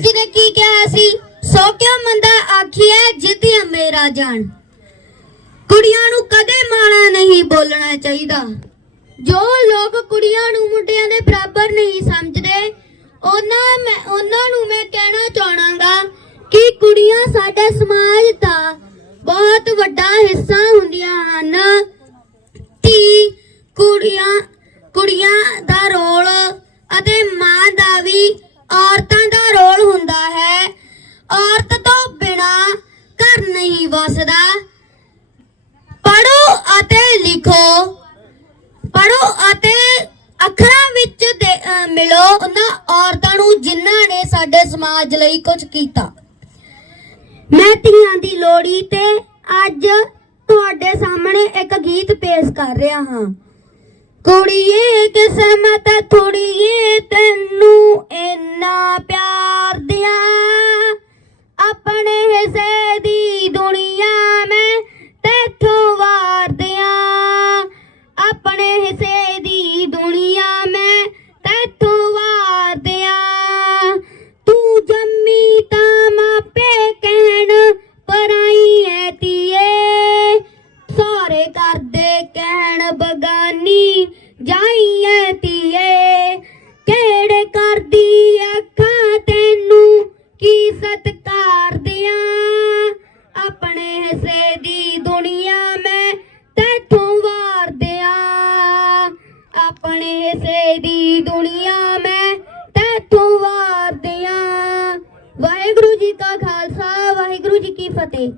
ਜੀ ਨੇ ਕੀ ਕਿਹਾ ਸੀ, ਸੋ ਕਿਉ ਮੰਦਾ ਆਖੀਐ, ਜਿਤਿਆ ਮੇਰਾ ਜਾਨ। ਕੁੜੀਆਂ ਨੂੰ ਕਦੇ ਮਾੜਾ ਨਹੀਂ ਬੋਲਣਾ ਚਾਹੀਦਾ। ਜੋ ਲੋਕ ਕੁੜੀਆਂ ਨੂੰ ਮੁੰਡਿਆਂ ਦੇ ਬਰਾਬਰ ਨਹੀਂ ਸਮਝਦੇ, ਉਹਨਾਂ ਮੈਂ, ਉਹਨਾਂ ਨੂੰ ਮੈਂ ਕਹਿਣਾ ਚਾਹਣਾਗਾ ਕਿ ਕੁੜੀਆਂ ਸਾਡੇ ਸਮਾਜ ਦਾ ਬਹੁਤ ਵੱਡਾ ਹਿੱਸਾ ਹੁੰਦੀਆਂ ਹਨ। ਧੀ ਕੁੜੀਆਂ ਕੁੜੀਆਂ ਨਹੀਂ ਵਸਦਾ। ਪੜੋ ਅਤੇ ਲਿਖੋ। ਪੜੋ ਅਤੇ ਅੱਖਰਾਂ ਵਿੱਚ ਮਿਲੋ ਉਹਨਾਂ ਔਰਤਾਂ ਨੂੰ ਜਿਨ੍ਹਾਂ ਨੇ ਸਾਡੇ ਸਮਾਜ ਲਈ ਕੁਝ ਕੀਤਾ। ਮੈਂ ਧੀਆਂ ਦੀ ਲੋੜੀ ਤੇ ਅੱਜ ਤੁਹਾਡੇ ਸਾਹਮਣੇ ਇੱਕ ਗੀਤ ਪੇਸ਼ ਕਰ ਰਿਹਾ ਹਾਂ। ਕੁੜੀਏ ਕਿਸਮਤ ਥੋੜੀਏ ਤੈਨੂੰ ਸਾਰੇ ਕਰਦੇ ਕਹਿਣ ਬਗਾਨੀ ਜਾਈਏ ਐ ਧੀਏ। ਕਿਹੜੇ ਕਰਦੀ ਅੱਖਾਂ ਤੈਨੂੰ ਕੀ ਸਤਕਾਰ ਦਿਆਂ? ਆਪਣੇ ਹਿੱਸੇ ਦੀ ਦੁਨੀਆ ਮੈਂ ਤੈਥੋਂ ਵਾਰ ਦਿਆਂ। ਆਪਣੇ ਹਿੱਸੇ ਦੀ ਦੁਨੀਆ ਮੈਂ ਤੈਥੋਂ ਵਾਰ ਦਿਆਂ। ਵਾਹਿਗੁਰੂ ਜੀ ਕਾ ਖਾਲਸਾ, ਵਾਹਿਗੁਰੂ ਜੀ ਕੀ ਫਤਿਹ।